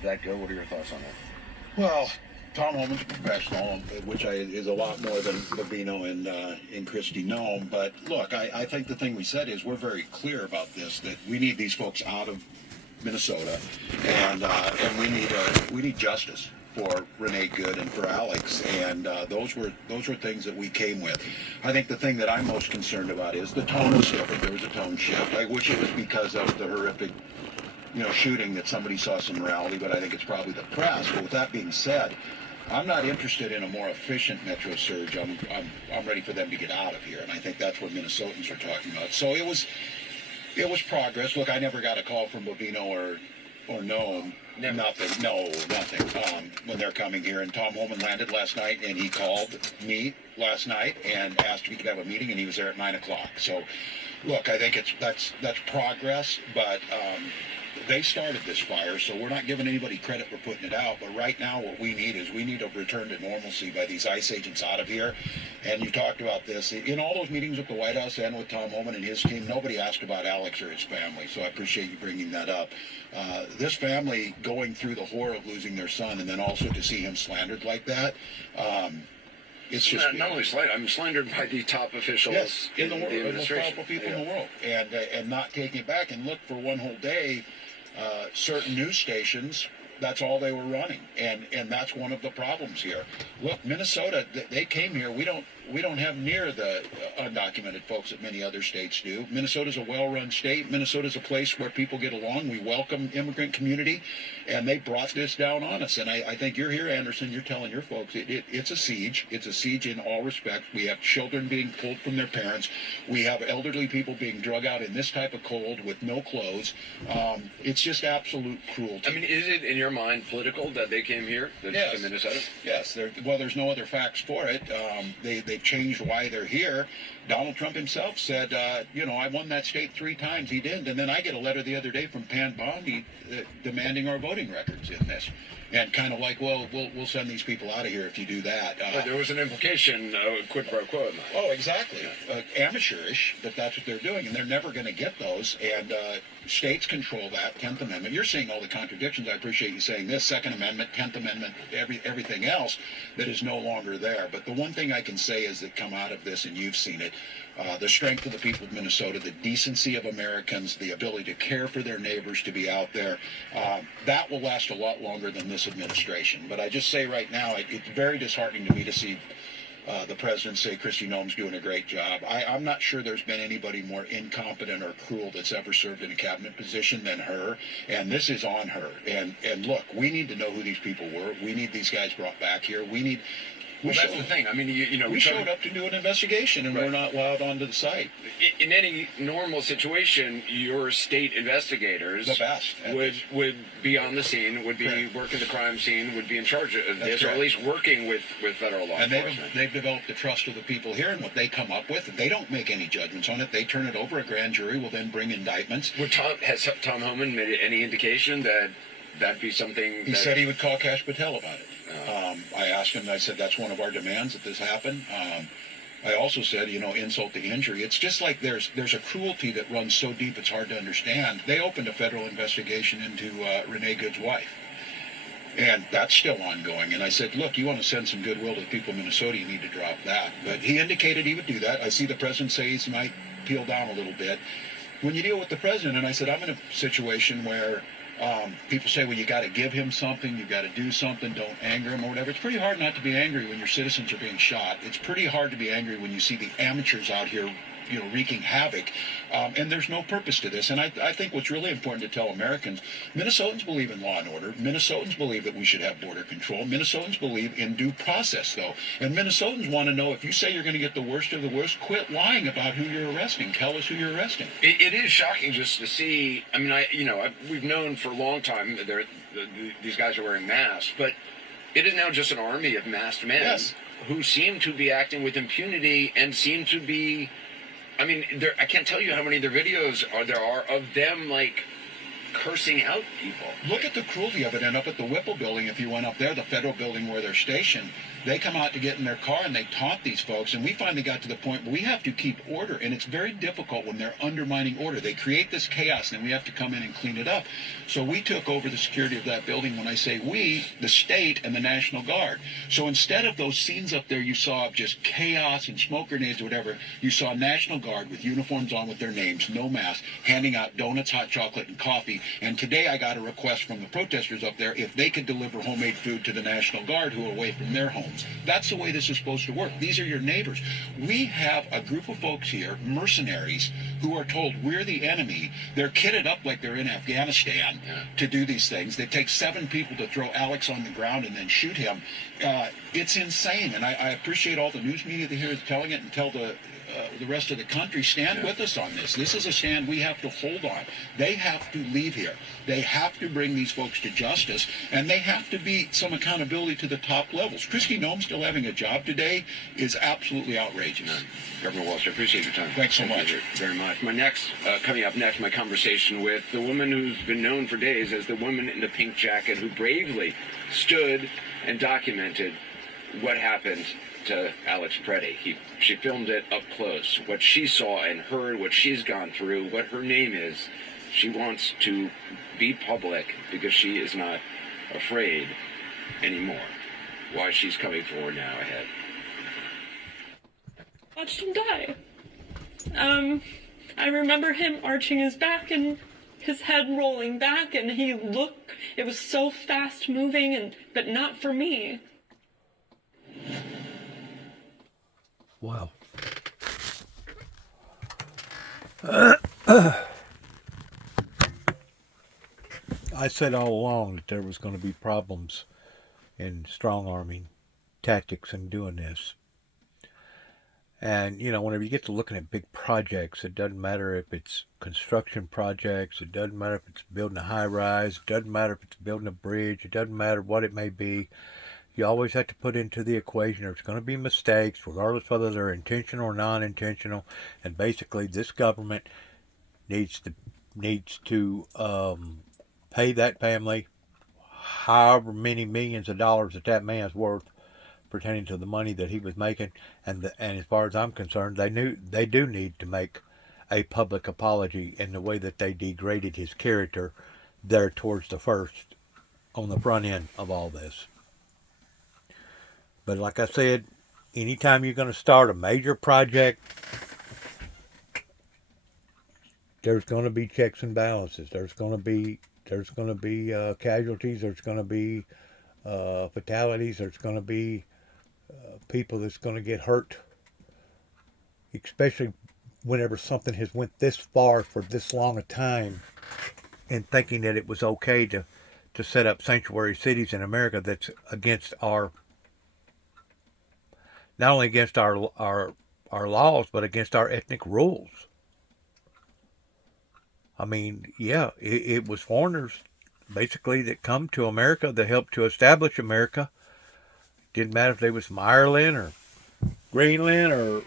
that go? What are your thoughts on that? Well, Tom Homan's a professional, which is a lot more than Bavino and Christy Nome. But look, I think the thing we said is we're very clear about this, that we need these folks out of Minnesota, and we need justice for Renee Good and for Alex, and those were things that we came with. I think the thing that I'm most concerned about is the tone shift. If there was a tone shift, I wish it was because of the horrific shooting that somebody saw some morality, but I think it's probably the press. But with that being said, I'm not interested in a more efficient Metro Surge. I'm ready for them to get out of here, and I think that's what Minnesotans are talking about. So it was progress. Look, I never got a call from Bovino or Nome. Nothing. No, nothing. When they're coming here, and Tom Homan landed last night, and he called me last night and asked if he could have a meeting, and he was there at 9:00. So, look, I think that's progress, but. They started this fire, so we're not giving anybody credit for putting it out. But right now what we need a return to normalcy by these ICE agents out of here. And you talked about this. In all those meetings with the White House and with Tom Homan and his team, nobody asked about Alex or his family, so I appreciate you bringing that up. This family going through the horror of losing their son and then also to see him slandered like that, it's just not only slandered. I'm slandered by the top officials in the world, the most administration. powerful people in the world, and not taking it back. And look, for one whole day, certain news stations, that's all they were running, and that's one of the problems here. Look, Minnesota, they came here. We don't have near the undocumented folks that many other states do. Minnesota's a well-run state. Minnesota's a place where people get along. We welcome immigrant community, and they brought this down on us. And I think you're here, Anderson. You're telling your folks it's a siege. It's a siege in all respects. We have children being pulled from their parents. We have elderly people being drug out in this type of cold with no clothes. It's just absolute cruelty. I mean, is it in your mind political that they came here to Minnesota? Yes. There's no other facts for it. They've changed why they're here. Donald Trump himself said, I won that state 3 times. He didn't. And then I get a letter the other day from Pan Bondi demanding our voting records in this. And kind of like, well, we'll send these people out of here if you do that. But there was an implication, quid pro quo. Oh, exactly. Amateurish, but that's what they're doing, and they're never going to get those. And states control that. 10th Amendment. You're seeing all the contradictions. I appreciate you saying this. 2nd Amendment, 10th Amendment, everything else that is no longer there. But the one thing I can say is that come out of this, and you've seen it, the strength of the people of Minnesota, the decency of Americans, the ability to care for their neighbors, to be out there, that will last a lot longer than this administration. But I just say right now, it's very disheartening to me to see the president say Kristi Noem's doing a great job. I'm not sure there's been anybody more incompetent or cruel that's ever served in a cabinet position than her, and this is on her. And look, we need to know who these people were. We need these guys brought back here. That's the thing. I mean, we showed up to do an investigation, and we're not allowed onto the site. In any normal situation, your state investigators, the best, would be on the scene, would be working the crime scene, would be in charge of this, or at least working with federal law enforcement. And they've developed the trust of the people here, and what they come up with, they don't make any judgments on it. They turn it over. A grand jury will then bring indictments. Has Tom Homan made any indication that that'd be something? He said he would call Kash Patel about it. I asked him, I said, that's one of our demands that this happen. I also said, insult to injury. It's just like there's a cruelty that runs so deep it's hard to understand. They opened a federal investigation into Renee Good's wife, and that's still ongoing. And I said, look, you want to send some goodwill to the people of Minnesota, you need to drop that. But he indicated he would do that. I see the president say he might peel down a little bit. When you deal with the president, and I said, I'm in a situation where people say, well, you got to give him something, you got to do something, don't anger him or whatever. It's pretty hard not to be angry when your citizens are being shot. It's pretty hard to be angry when you see the amateurs out here, wreaking havoc. And there's no purpose to this. And I think what's really important to tell Americans, Minnesotans believe in law and order. Minnesotans believe that we should have border control. Minnesotans believe in due process, though. And Minnesotans want to know, if you say you're going to get the worst of the worst, quit lying about who you're arresting. Tell us who you're arresting. It is shocking just to see. I mean, we've known for a long time that these guys are wearing masks, but it is now just an army of masked men who seem to be acting with impunity and seem to be. I mean, I can't tell you how many of their videos there are of them, like, cursing out people. Look at the cruelty of it. And up at the Whipple building, if you went up there, the federal building where they're stationed, they come out to get in their car and they taunt these folks. And we finally got to the point where we have to keep order. And it's very difficult when they're undermining order. They create this chaos and we have to come in and clean it up. So we took over the security of that building. When I say we, the state and the National Guard. So instead of those scenes up there you saw of just chaos and smoke grenades or whatever, you saw National Guard with uniforms on with their names, no mask, handing out donuts, hot chocolate, and coffee. And today I got a request from the protesters up there if they could deliver homemade food to the National Guard who are away from their homes. That's the way this is supposed to work. These are your neighbors. We have a group of folks here, mercenaries, who are told we're the enemy. They're kitted up like they're in Afghanistan to do these things. They take 7 people to throw Alex on the ground and then shoot him. It's insane, and I appreciate all the news media that here is telling it, and tell the rest of the country, stand with us on this. This is a stand we have to hold on. They have to leave here. They have to bring these folks to justice, and they have to be some accountability to the top levels. Kristi Noem still having a job today is absolutely outrageous. Governor Walsh, I appreciate your time. Thanks so much. Thank you very much. Coming up next, my conversation with the woman who's been known for days as the woman in the pink jacket who bravely stood and documented what happened to Alex Preddy. She filmed it up close. What she saw and heard, what she's gone through, what her name is. She wants to be public because she is not afraid anymore. Why she's coming forward now ahead. Watched him die. I remember him arching his back and his head rolling back, and it was so fast moving, but not for me. Wow. I said all along that there was going to be problems in strong-arming tactics and doing this. And, whenever you get to looking at big projects, it doesn't matter if it's construction projects, it doesn't matter if it's building a high-rise, it doesn't matter if it's building a bridge, it doesn't matter what it may be. You always have to put into the equation there's going to be mistakes, regardless whether they're intentional or non-intentional. And basically, this government needs to pay that family however many millions of dollars that man's worth, pertaining to the money that he was making. And as far as I'm concerned, they do need to make a public apology in the way that they degraded his character there towards the first, on the front end of all this. But like I said, anytime you're going to start a major project, there's going to be checks and balances. There's going to be casualties. There's going to be fatalities. There's going to be people that's going to get hurt, especially whenever something has went this far for this long a time, and thinking that it was okay to set up sanctuary cities in America that's against not only against our laws, but against our ethnic rules. I mean, yeah, it was foreigners, basically, that come to America, that helped to establish America. Didn't matter if they was from Ireland or Greenland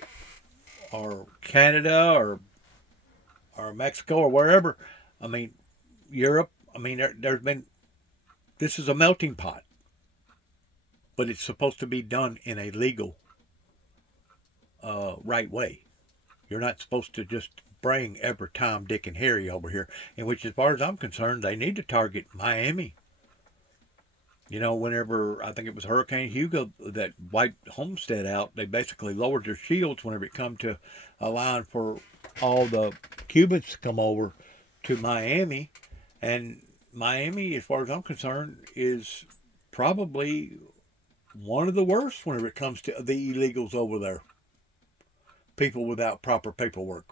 or Canada or Mexico or wherever. I mean, Europe. I mean, this is a melting pot, but it's supposed to be done in a legal, right way. You're not supposed to just bring every Tom, Dick, and Harry over here, in which, as far as I'm concerned, they need to target Miami. Whenever, I think it was Hurricane Hugo that wiped Homestead out, they basically lowered their shields whenever it come to allowing for all the Cubans to come over to Miami. And Miami, as far as I'm concerned, is probably one of the worst whenever it comes to the illegals over there. People without proper paperwork.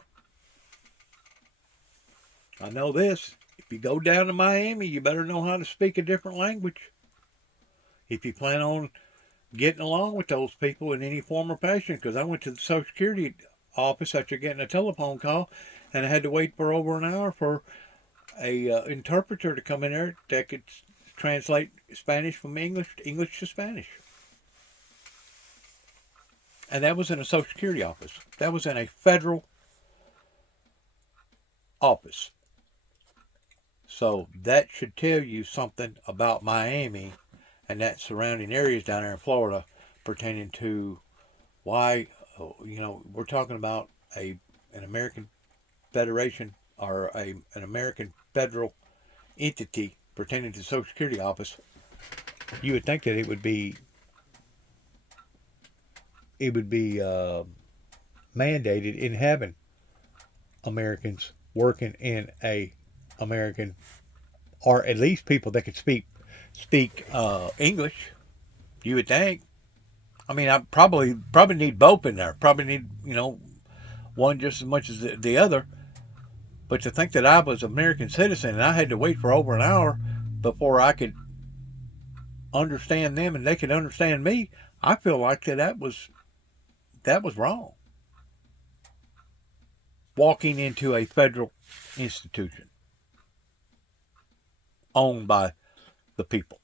I know this. If you go down to Miami, you better know how to speak a different language. If you plan on getting along with those people in any form or fashion, because I went to the Social Security office after getting a telephone call, and I had to wait for over an hour for a interpreter to come in there that could translate Spanish from English to Spanish. And that was in a Social Security office. That was in a federal office. So that should tell you something about Miami and that surrounding areas down there in Florida pertaining to why, we're talking about an American federation or an American federal entity pertaining to the Social Security Office. You would think that it would be mandated in having Americans working in a American, or at least people that could speak English. You would think. I mean, I probably need both in there. Probably need one just as much as the other. But to think that I was an American citizen and I had to wait for over an hour before I could understand them and they could understand me, I feel like that was wrong. Walking into a federal institution owned by the people.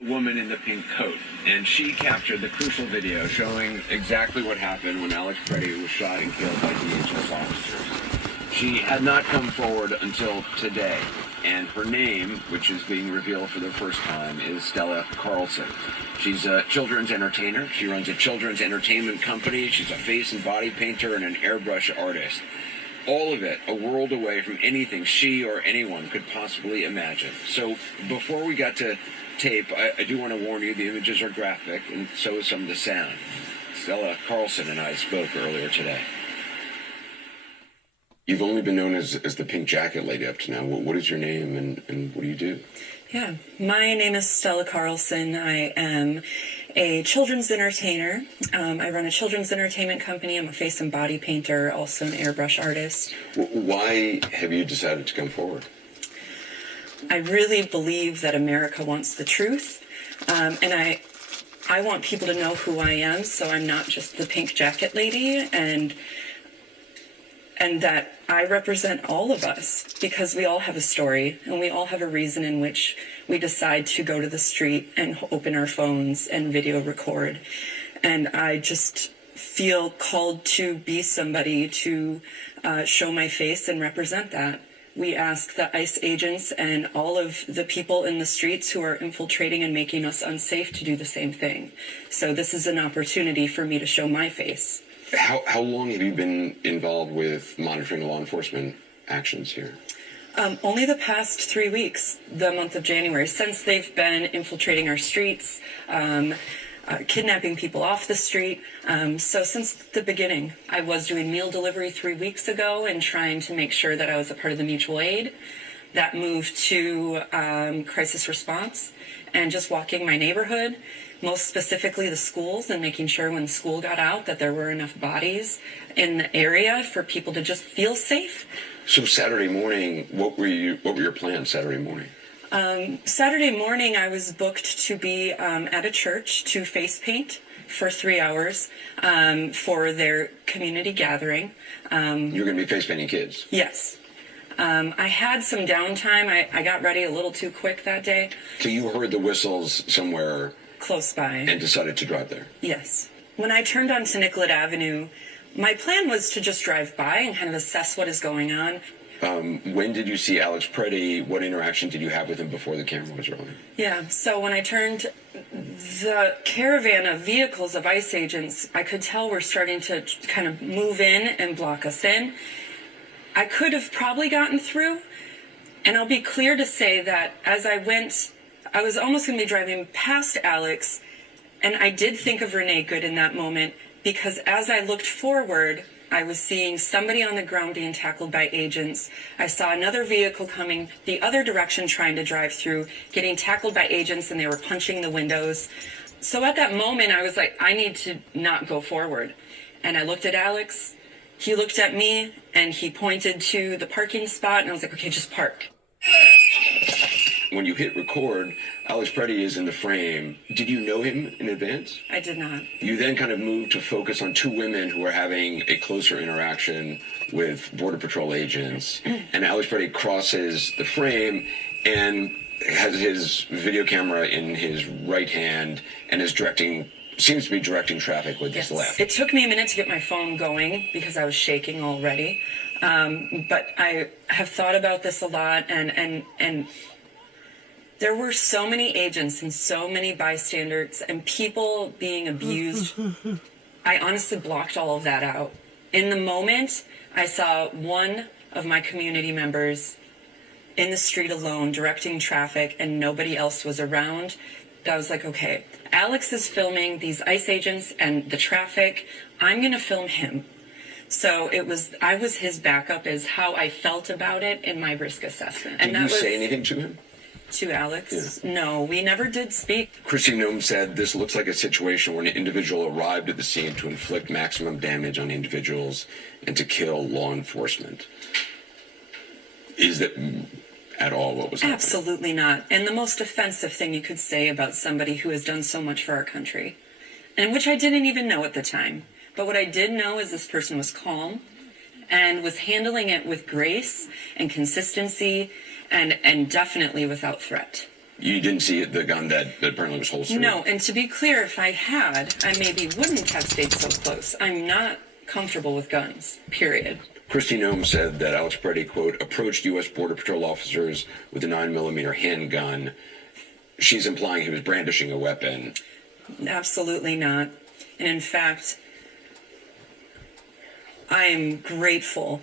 Woman in the pink coat, and she captured the crucial video showing exactly what happened when Alex Preddy was shot and killed by DHS officers. She had not come forward until today, and her name, which is being revealed for the first time, is Stella Carlson. She's a children's entertainer. She runs a children's entertainment company. She's a face and body painter and an airbrush artist. All of it a world away from anything she or anyone could possibly imagine. So before we got to tape, I do want to warn you, the images are graphic, and so is some of the sound. Stella Carlson and I spoke earlier today. You've only been known as the Pink Jacket Lady up to now. What is your name and what do you do? Yeah, my name is Stella Carlson. I am a children's entertainer. I run a children's entertainment company. I'm a face and body painter, also an airbrush artist. Why have you decided to come forward? I really believe that America wants the truth, and I want people to know who I am, so I'm not just the Pink Jacket Lady, and that I represent all of us, because we all have a story and we all have a reason in which we decide to go to the street and open our phones and video record. And I just feel called to be somebody to show my face and represent that. We ask the ICE agents and all of the people in the streets who are infiltrating and making us unsafe to do the same thing. So this is an opportunity for me to show my face. How long have you been involved with monitoring law enforcement actions here? Only the past 3 weeks, the month of January, since they've been infiltrating our streets, kidnapping people off the street. So since the beginning, I was doing meal delivery 3 weeks ago and trying to make sure that I was a part of the mutual aid. That moved to crisis response and just walking my neighborhood, most specifically the schools, and making sure when school got out that there were enough bodies in the area for people to just feel safe. So Saturday morning, what were your plans Saturday morning? Saturday morning, I was booked to be at a church to face paint for 3 hours for their community gathering. You're going to be face painting kids? Yes. I had some downtime. I got ready a little too quick that day. So you heard the whistles somewhere close by and decided to drive there? Yes. When I turned onto Nicollet Avenue, my plan was to just drive by and kind of assess what is going on. When did you see Alex Preddy? What interaction did you have with him before the camera was rolling? Yeah, so when I turned, the caravan of vehicles of ICE agents, I could tell were starting to kind of move in and block us in. I could have probably gotten through, and I'll be clear to say that as I went, I was almost going to be driving past Alex, and I did think of Renee Good in that moment, because as I looked forward, I was seeing somebody on the ground being tackled by agents. I saw another vehicle coming the other direction trying to drive through, getting tackled by agents, and they were punching the windows. So at that moment, I was like, I need to not go forward. And I looked at Alex, he looked at me, and he pointed to the parking spot, and I was like, okay, just park. When you hit record, Alex Preddy is in the frame. Did you know him in advance? I did not. You then kind of moved to focus on two women who are having a closer interaction with Border Patrol agents. And Alex Preddy crosses the frame and has his video camera in his right hand and is seems to be directing traffic with his left. It took me a minute to get my phone going because I was shaking already. But I have thought about this a lot, and there were so many agents and so many bystanders and people being abused. I honestly blocked all of that out. In the moment, I saw one of my community members in the street alone directing traffic and nobody else was around. I was like, okay, Alex is filming these ICE agents and the traffic. I'm going to film him. So I was his backup, is how I felt about it in my risk assessment. And Did you say anything to him? To Alex? Yeah. No, we never did speak. Christy Nome said this looks like a situation where an individual arrived at the scene to inflict maximum damage on individuals and to kill law enforcement. Is that at all what was happening? Absolutely not. And the most offensive thing you could say about somebody who has done so much for our country, and which I didn't even know at the time. But what I did know is this person was calm and was handling it with grace and consistency and definitely without threat. You didn't see the gun that apparently was holstered? No, and to be clear, if I had, I maybe wouldn't have stayed so close. I'm not comfortable with guns, period. Christy Nome said that Alex Preddy, quote, approached U.S. Border Patrol officers with a 9mm handgun. She's implying he was brandishing a weapon. Absolutely not. And in fact, I am grateful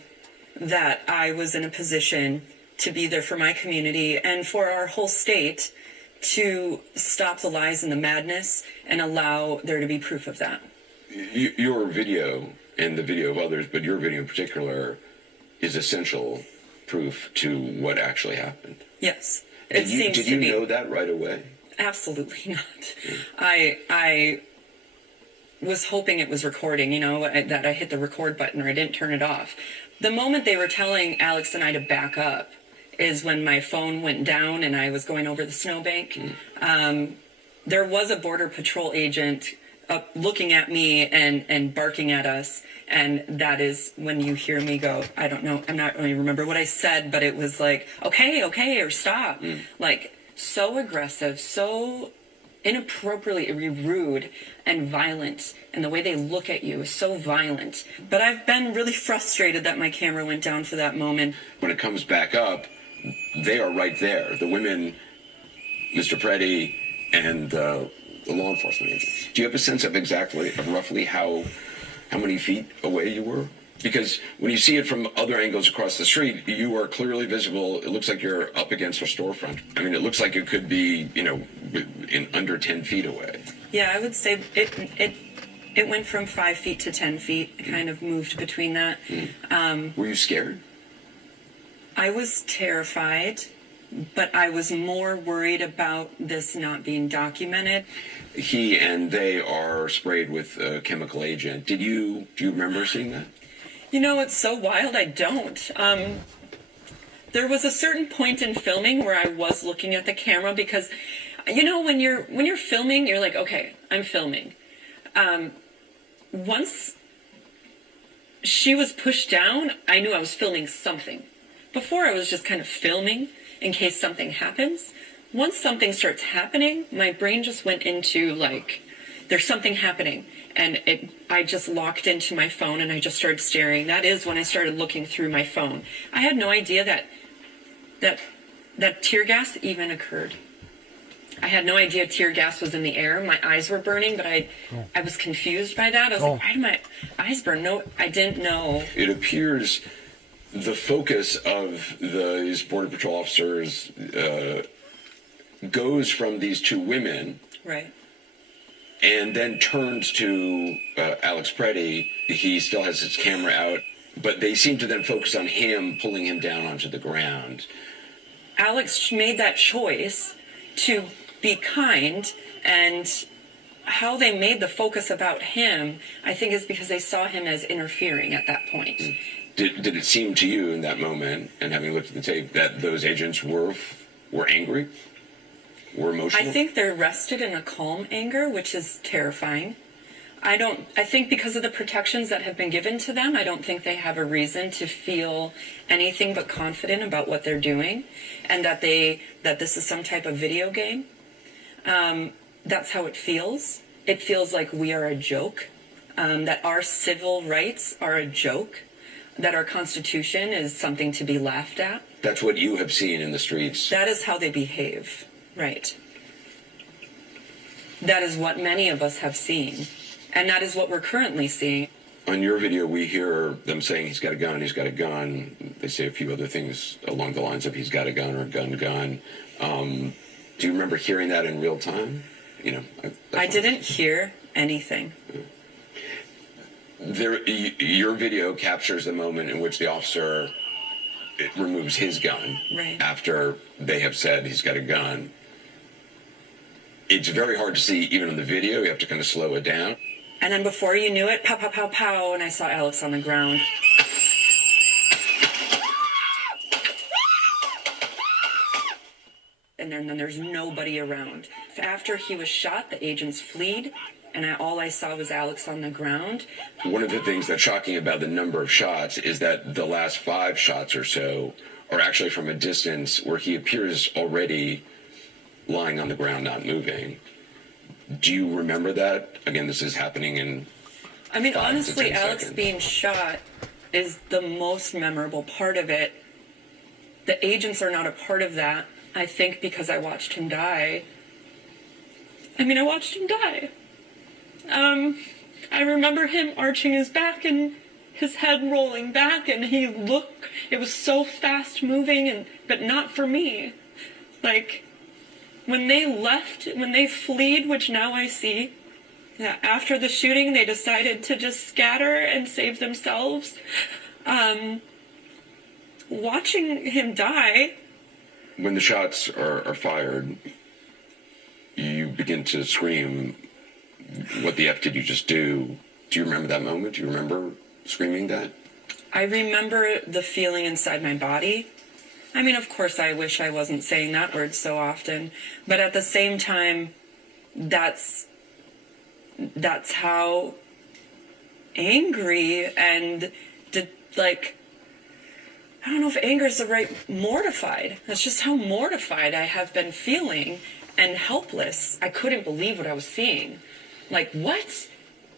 that I was in a position to be there for my community and for our whole state to stop the lies and the madness and allow there to be proof of that. Your video and the video of others, but your video in particular, is essential proof to what actually happened. Yes. Did you know that right away? Absolutely not. I was hoping it was recording, that I hit the record button or I didn't turn it off. The moment they were telling Alex and I to back up is when my phone went down and I was going over the snowbank. There was a Border Patrol agent looking at me and barking at us. And that is when you hear me go, I don't know, I'm not really remember what I said, but it was like, okay, or stop. Like, so aggressive, so inappropriately rude and violent, and the way they look at you is so violent. But I've been really frustrated that my camera went down for that moment. When it comes back up, they are right there. The women, Mr. Preddy, and the law enforcement agents. Do you have a sense of roughly how many feet away you were? Because when you see it from other angles across the street, you are clearly visible. It looks like you're up against a storefront. I mean, it looks like it could be, in under 10 feet away. Yeah, I would say it went from 5 feet to 10 feet. It kind of moved between that. Were you scared? I was terrified, but I was more worried about this not being documented. He and they are sprayed with a chemical agent. Do you remember seeing that? It's so wild, I don't. There was a certain point in filming where I was looking at the camera because, when you're filming, you're like, okay, I'm filming. Once she was pushed down, I knew I was filming something. Before, I was just kind of filming in case something happens. Once something starts happening, my brain just went into like, there's something happening. And I just locked into my phone and I just started staring. That is when I started looking through my phone. I had no idea that tear gas even occurred. I had no idea tear gas was in the air. My eyes were burning, but I was confused by that. I was like, why do my eyes burn? No, I didn't know. It appears the focus of these Border Patrol officers goes from these two women. Right. And then turns to Alex Preddy. He still has his camera out, but they seem to then focus on him, pulling him down onto the ground. Alex made that choice to be kind, and how they made the focus about him, I think, is because they saw him as interfering at that point. Did it seem to you in that moment, and having looked at the tape, that those agents were angry? Were emotional? I think they're rested in a calm anger, which is terrifying. I think because of the protections that have been given to them, I don't think they have a reason to feel anything but confident about what they're doing, and that this is some type of video game. That's how it feels. It feels like we are a joke, that our civil rights are a joke. that our Constitution is something to be laughed at. That's what you have seen in the streets. That is how they behave, right? That is what many of us have seen, and that is what we're currently seeing. On your video, we hear them saying he's got a gun, he's got a gun. They say a few other things along the lines of he's got a gun or gun. Do you remember hearing that in real time? You know, I didn't hear anything. Your video captures the moment in which the officer removes his gun after they have said he's got a gun. It's very hard to see even on the video. You have to kind of slow it down. And then before you knew it, pow, pow, pow, pow, and I saw Alex on the ground. And then there's nobody around. After he was shot, the agents fled, and all I saw was Alex on the ground. One of the things that's shocking about the number of shots is that the last 5 shots or so are actually from a distance where he appears already lying on the ground, not moving. Do you remember that? Again, this is happening in I mean, 5 to honestly, 10 Alex seconds. being shot is the most memorable part of it. The agents are not a part of that, I think, because I watched him die. I mean, I watched him die. I remember him arching his back and his head rolling back, and it was so fast moving, but not for me. Like, when they fled, which now I see, that after the shooting, they decided to just scatter and save themselves. Watching him die. When the shots are fired, you begin to scream, what the F did you just do? Do you remember that moment? Do you remember screaming that? I remember the feeling inside my body. I mean, of course, I wish I wasn't saying that word so often, but at the same time, that's how angry and I don't know if anger is the right, mortified. That's just how mortified I have been feeling and helpless. I couldn't believe what I was seeing. Like, what?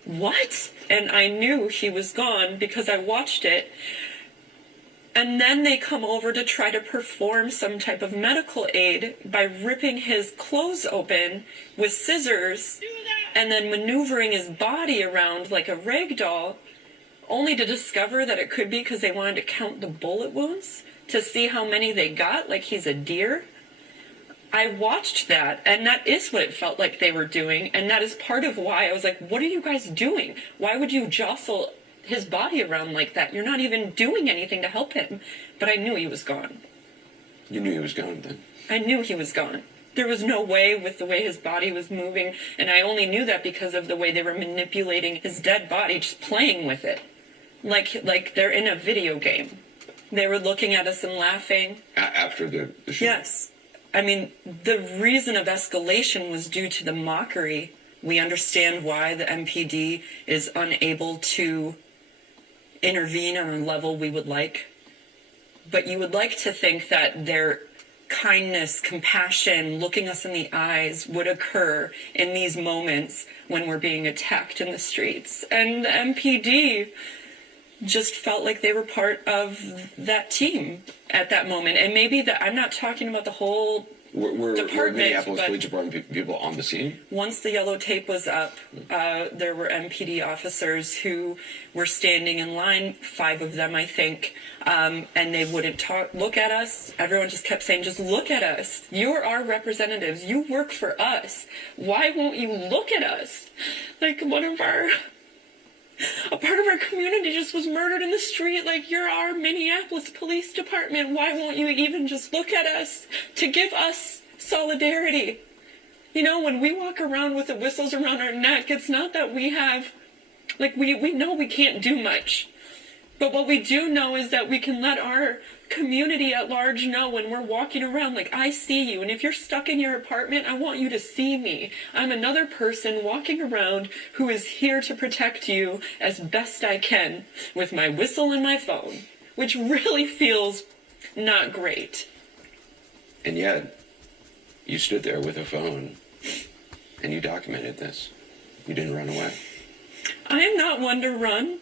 What? And I knew he was gone because I watched it. And then they come over to try to perform some type of medical aid by ripping his clothes open with scissors and then maneuvering his body around like a rag doll, only to discover that it could be because they wanted to count the bullet wounds to see how many they got, like he's a deer. I watched that, and that is what it felt like they were doing, and that is part of why I was like, what are you guys doing? Why would you jostle his body around like that? You're not even doing anything to help him. But I knew he was gone. You knew he was gone then? I knew he was gone. There was no way with the way his body was moving, and I only knew that because of the way they were manipulating his dead body, just playing with it. Like they're in a video game. They were looking at us and laughing. After the shooting? Yes. I mean, the reason of escalation was due to the mockery. We understand why the MPD is unable to intervene on a level we would like. But you would like to think that their kindness, compassion, looking us in the eyes would occur in these moments when we're being attacked in the streets. And the MPD just felt like they were part of that team at that moment. And maybe I'm not talking about the whole Were department, Minneapolis but Police Department people on the scene? once the yellow tape was up, there were MPD officers who were standing in line, 5 of them, I think, and they wouldn't look at us. Everyone just kept saying, just look at us. You're our representatives. You work for us. Why won't you look at us? Like a part of our community just was murdered in the street. Like, you're our Minneapolis Police Department. Why won't you even just look at us to give us solidarity? You know, when we walk around with the whistles around our neck, it's not that we have, like, we know we can't do much. But what we do know is that we can let our community at large know when we're walking around, like, I see you. And if you're stuck in your apartment, I want you to see me. I'm another person walking around who is here to protect you as best I can with my whistle and my phone, which really feels not great. And yet, you stood there with a phone and you documented this. You didn't run away. I am not one to run.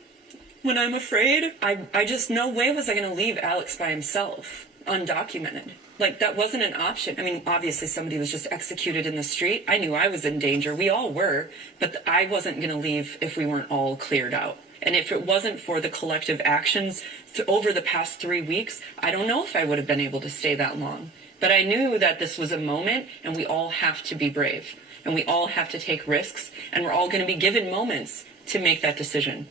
when I'm afraid. I just, no way was I going to leave Alex by himself, undocumented. Like, that wasn't an option. I mean, obviously somebody was just executed in the street. I knew I was in danger. We all were. But I wasn't going to leave if we weren't all cleared out. And if it wasn't for the collective actions over the past 3 weeks, I don't know if I would have been able to stay that long. But I knew that this was a moment, and we all have to be brave. And we all have to take risks. And we're all going to be given moments to make that decision.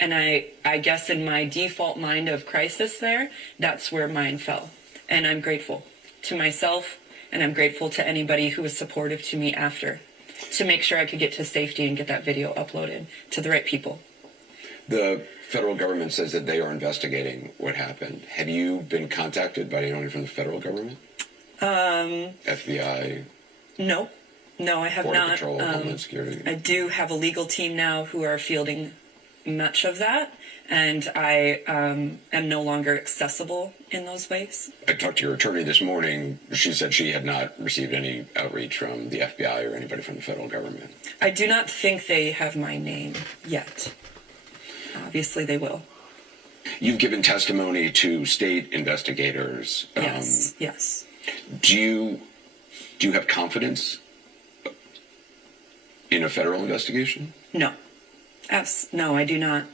And I guess in my default mind of crisis there, that's where mine fell. And I'm grateful to myself, and I'm grateful to anybody who was supportive to me after, to make sure I could get to safety and get that video uploaded to the right people. The federal government says that they are investigating what happened. Have you been contacted by anyone from the federal government? FBI? No, I have Border not. Patrol, Homeland Security? I do have a legal team now who are fielding much of that, and I am no longer accessible in those ways. I talked to your attorney this morning. She said she had not received any outreach from the FBI or anybody from the federal government. I do not think they have my name yet. Obviously, they will. You've given testimony to state investigators. Yes. Do you have confidence in a federal investigation? No. No, I do not.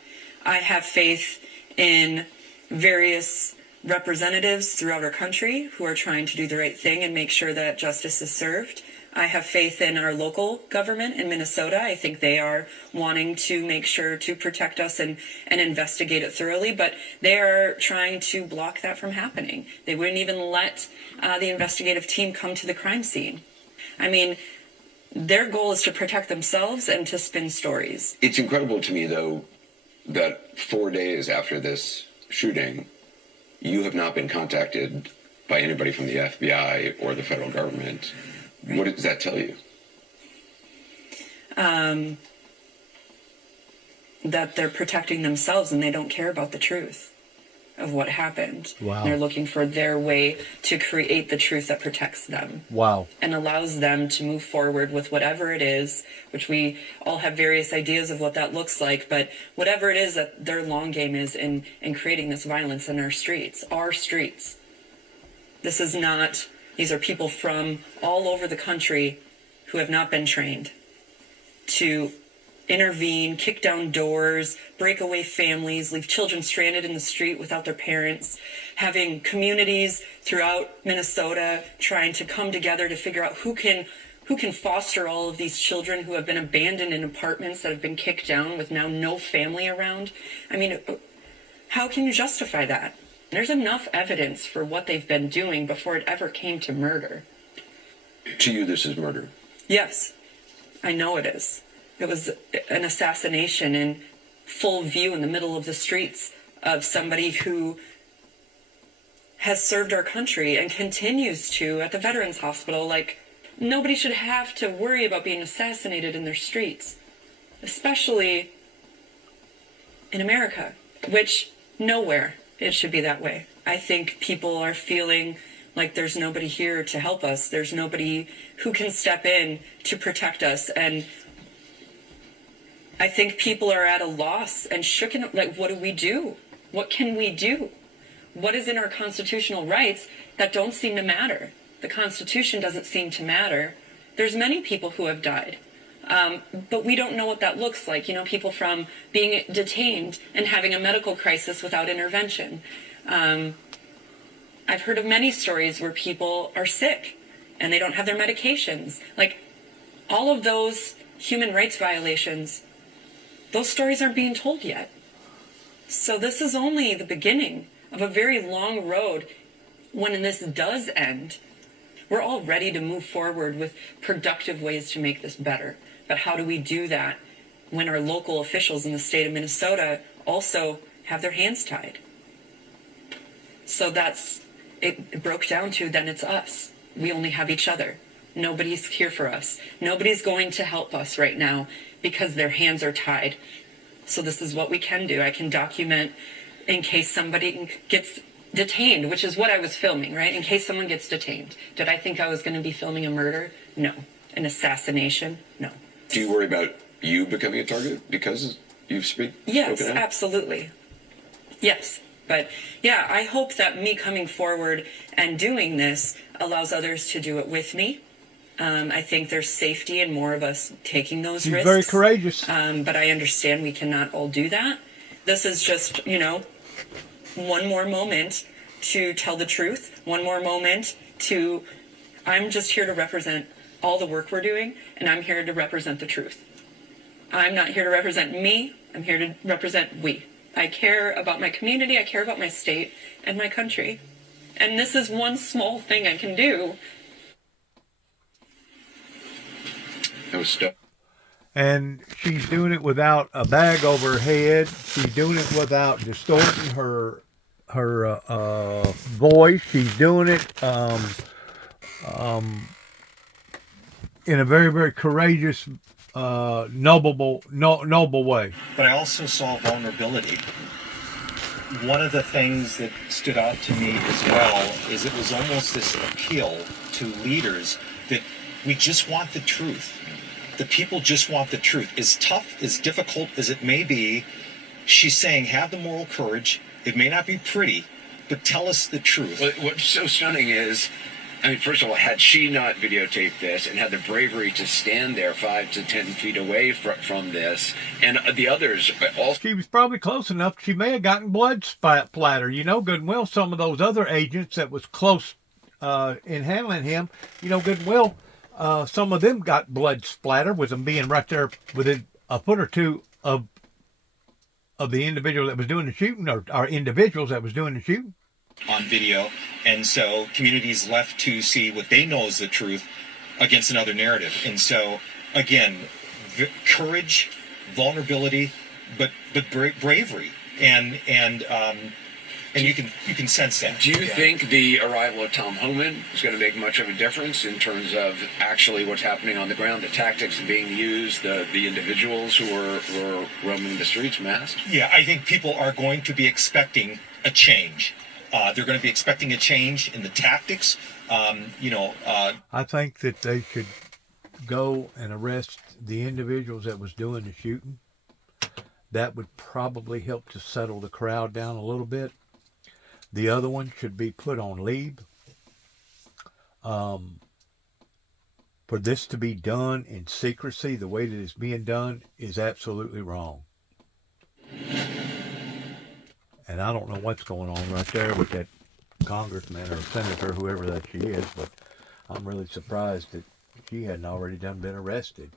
I have faith in various representatives throughout our country who are trying to do the right thing and make sure that justice is served. I have faith in our local government in Minnesota. I think they are wanting to make sure to protect us and investigate it thoroughly, but they are trying to block that from happening. They wouldn't even let the investigative team come to the crime scene. I mean, their goal is to protect themselves and to spin stories. It's incredible to me, though, that 4 days after this shooting, you have not been contacted by anybody from the FBI or the federal government. Right. What does that tell you? That they're protecting themselves and they don't care about the truth of what happened. Wow. They're looking for their way to create the truth that protects them. Wow. And allows them to move forward with whatever it is, which we all have various ideas of what that looks like, but whatever it is that their long game is in creating this violence in our streets. This is not, these are people from all over the country who have not been trained to intervene, kick down doors, break away families, leave children stranded in the street without their parents, having communities throughout Minnesota trying to come together to figure out who can foster all of these children who have been abandoned in apartments that have been kicked down with now no family around. I mean, how can you justify that? There's enough evidence for what they've been doing before it ever came to murder. To you, this is murder? Yes, I know it is. It was an assassination in full view in the middle of the streets of somebody who has served our country and continues to at the Veterans Hospital. Like, nobody should have to worry about being assassinated in their streets, especially in America, which nowhere it should be that way. I think people are feeling like there's nobody here to help us. There's nobody who can step in to protect us. And I think people are at a loss and shooken. Like, what do we do? What can we do? What is in our constitutional rights that don't seem to matter? The Constitution doesn't seem to matter. There's many people who have died, but we don't know what that looks like. You know, people from being detained and having a medical crisis without intervention. I've heard of many stories where people are sick and they don't have their medications. Like, all of those human rights violations, those stories aren't being told yet. So this is only the beginning of a very long road. When this does end, we're all ready to move forward with productive ways to make this better. But how do we do that when our local officials in the state of Minnesota also have their hands tied? So it broke down to, then it's us. We only have each other. Nobody's here for us. Nobody's going to help us right now because their hands are tied. So this is what we can do. I can document in case somebody gets detained, which is what I was filming, right? In case someone gets detained. Did I think I was going to be filming a murder? No. An assassination? No. Do you worry about you becoming a target because you've spoken out? Yes, absolutely. Yes. But yeah, I hope that me coming forward and doing this allows others to do it with me. I think there's safety in more of us taking those She's risks. very courageous. But I understand we cannot all do that. This is just, one more moment to tell the truth. One more moment to, I'm just here to represent all the work we're doing, and I'm here to represent the truth. I'm not here to represent me. I'm here to represent we. I care about my community. I care about my state and my country. And this is one small thing I can do. That was stuff. And she's doing it without a bag over her head. She's doing it without distorting her voice. She's doing it in a very, very courageous, noble way. But I also saw vulnerability. One of the things that stood out to me as well is it was almost this appeal to leaders that we just want the truth. The people just want the truth. As tough, as difficult as it may be, she's saying, have the moral courage. It may not be pretty, but tell us the truth. What's so stunning is, first of all, had she not videotaped this and had the bravery to stand there 5 to 10 feet away from this, and the others also. She was probably close enough. She may have gotten blood splatter. Good and well, some of those other agents that was close in handling him, good and well, some of them got blood splatter with them being right there within a foot or two of the individual that was doing the shooting, or individuals that was doing the shooting. On video, and so communities left to see what they know is the truth against another narrative. And so again, courage, vulnerability, but bravery, and you can sense that. Do you think the arrival of Tom Homan is going to make much of a difference in terms of actually what's happening on the ground, the tactics being used, the individuals who are roaming the streets masked? Yeah, I think people are going to be expecting a change. They're going to be expecting a change in the tactics. I think that they should go and arrest the individuals that was doing the shooting. That would probably help to settle the crowd down a little bit. The other one should be put on leave. For this to be done in secrecy, the way that it's being done is absolutely wrong. And I don't know what's going on right there with that congressman or senator, whoever that she is, but I'm really surprised that she hadn't already been arrested.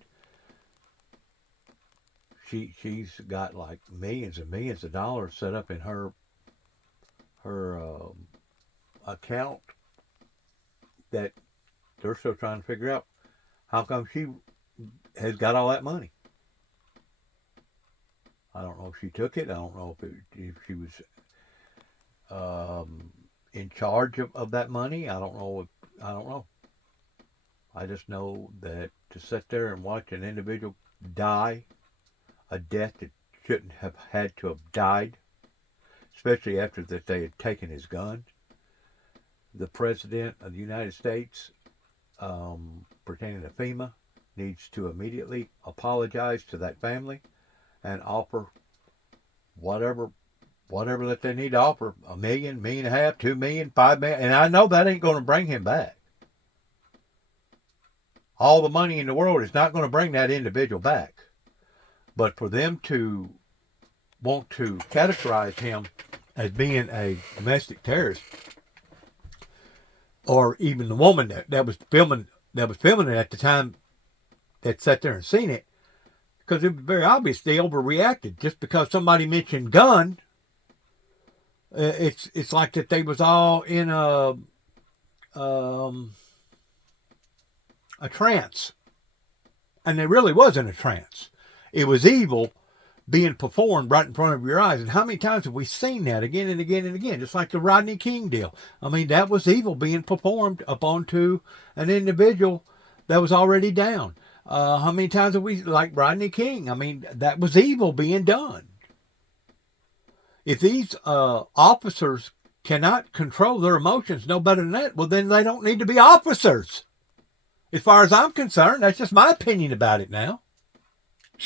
She's got like millions and millions of dollars set up in her account that they're still trying to figure out how come she has got all that money. I don't know if she took it. I don't know if she was in charge of that money. I don't know. I just know that to sit there and watch an individual die a death that shouldn't have had to have died, especially after that they had taken his gun. The President of the United States, pertaining to FEMA, needs to immediately apologize to that family and offer whatever that they need to offer, $1 million, $1.5 million, $2 million, $5 million, and I know that ain't going to bring him back. All the money in the world is not going to bring that individual back. But for them to want to categorize him as being a domestic terrorist, or even the woman that was filming it at the time that sat there and seen it, because it was very obvious they overreacted. Just because somebody mentioned gun, it's like that they was all in a trance, and they really wasn't a trance. It was evil being performed right in front of your eyes. And how many times have we seen that again and again and again? Just like the Rodney King deal. I mean, that was evil being performed upon to an individual that was already down. How many times have we, like Rodney King? I mean, that was evil being done. If these officers cannot control their emotions no better than that, well, then they don't need to be officers. As far as I'm concerned, that's just my opinion about it now.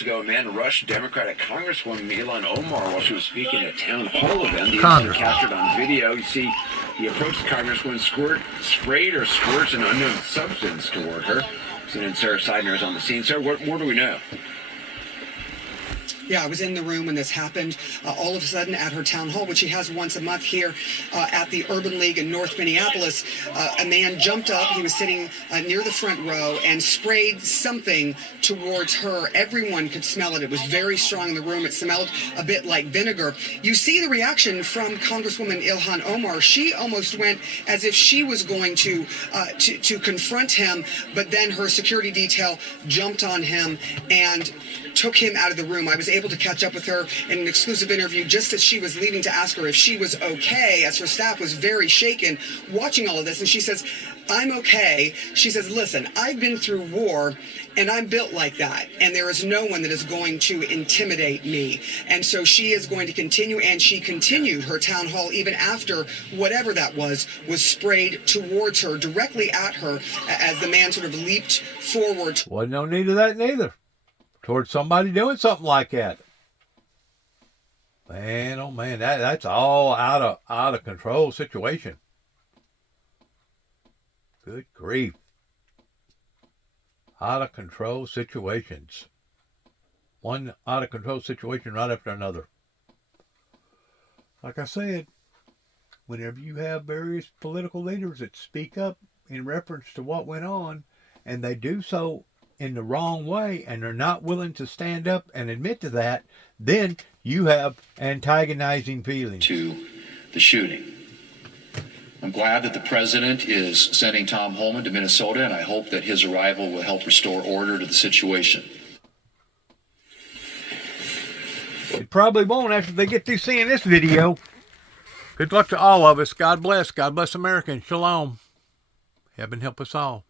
ago, a man rushed Democratic Congresswoman Ilhan Omar while she was speaking at a town hall event. The Congress. incident captured on video. You see, he approached the Congresswoman, sprayed or squirts an unknown substance toward her. CNN Sarah Seidner is on the scene. Sarah, what more do we know? Yeah, I was in the room when this happened. All of a sudden, at her town hall, which she has once a month here at the Urban League in North Minneapolis, a man jumped up. He was sitting near the front row and sprayed something towards her. Everyone could smell it. It was very strong in the room. It smelled a bit like vinegar. You see the reaction from Congresswoman Ilhan Omar. She almost went as if she was going to confront him, but then her security detail jumped on him and took him out of the room. I was able to catch up with her in an exclusive interview just as she was leaving to ask her if she was okay, as her staff was very shaken watching all of this. And she says, I'm okay. She says, listen, I've been through war and I'm built like that. And there is no one that is going to intimidate me. And so she is going to continue, and she continued her town hall even after whatever that was sprayed towards her, directly at her, as the man sort of leaped forward. Wasn't no need of that neither. Towards somebody doing something like that. Man, oh man, that's all out of control situation. Good grief. Out of control situations. One out of control situation right after another. Like I said, whenever you have various political leaders that speak up in reference to what went on, and they do so in the wrong way, and they're not willing to stand up and admit to that, then you have antagonizing feelings. To the shooting. I'm glad that the president is sending Tom Holman to Minnesota, and I hope that his arrival will help restore order to the situation. It probably won't after they get through seeing this video. Good luck to all of us. God bless. God bless America, and shalom. Heaven help us all.